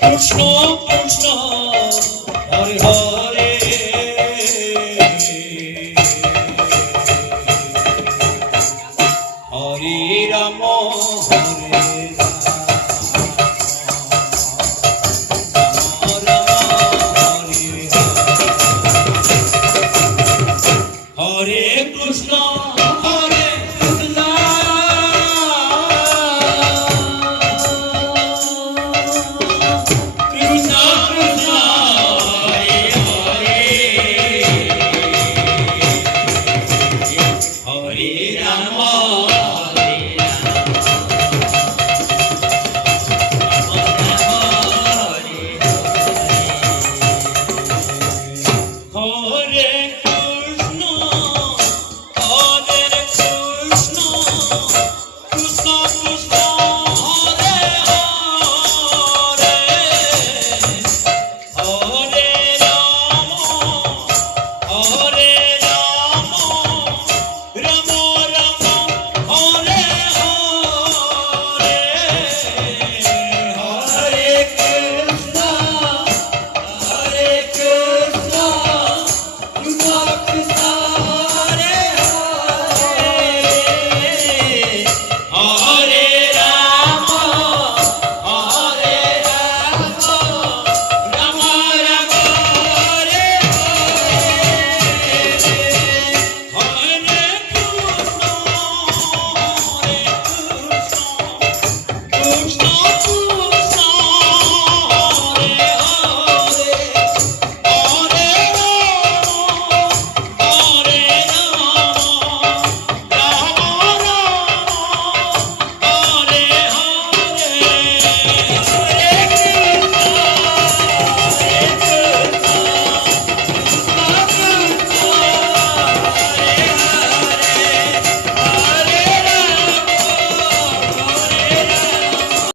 Krishna Krishna Hare Hare Hare Ram Hare Hare Krishna Hare Krishna Krishna Krishna Hare Hare Hare Ram Hare Hare Krishna Hare Krishna Krishna Krishna Hare Hare Hare Ram Hare Ram Ram Ram Hare Hare Hare Krishna Hare Krishna Krishna Krishna Hare Hare